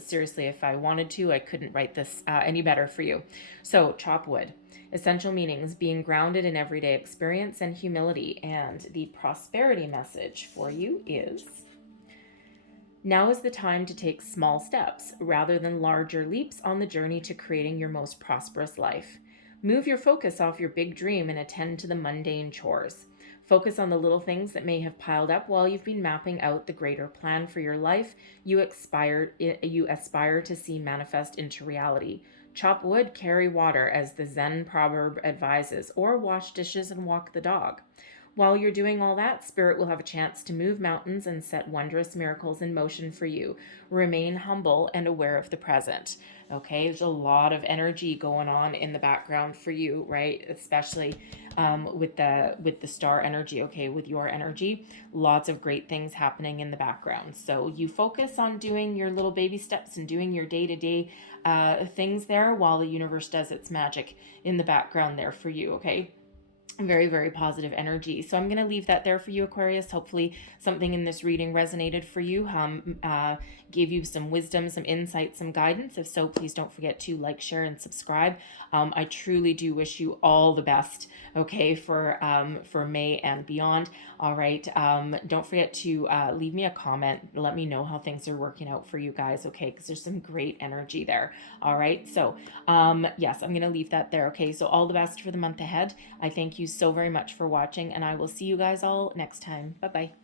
seriously, if I wanted to, I couldn't write this any better for you. So, chop wood. Essential meanings: being grounded in everyday experience and humility. And the prosperity message for you is: now is the time to take small steps rather than larger leaps on the journey to creating your most prosperous life. Move your focus off your big dream and attend to the mundane chores. Focus on the little things that may have piled up while you've been mapping out the greater plan for your life you aspire to see manifest into reality. Chop wood, carry water, as the Zen proverb advises, or wash dishes and walk the dog. While you're doing all that, Spirit will have a chance to move mountains and set wondrous miracles in motion for you. Remain humble and aware of the present. Okay, there's a lot of energy going on in the background for you, right? Especially with the star energy. Okay, with your energy, lots of great things happening in the background. So you focus on doing your little baby steps and doing your day-to-day things there, while the universe does its magic in the background there for you. Okay. Very, very positive energy. So I'm going to leave that there for you, Aquarius. Hopefully something in this reading resonated for you, gave you some wisdom, some insight, some guidance. If so, please don't forget to like, share, and subscribe. I truly do wish you all the best, okay, for May and beyond. All right. Don't forget to leave me a comment. Let me know how things are working out for you guys, okay, because there's some great energy there. All right. So yes, I'm going to leave that there, okay. So all the best for the month ahead. I thank you so very much for watching, and I will see you guys all next time. Bye-bye.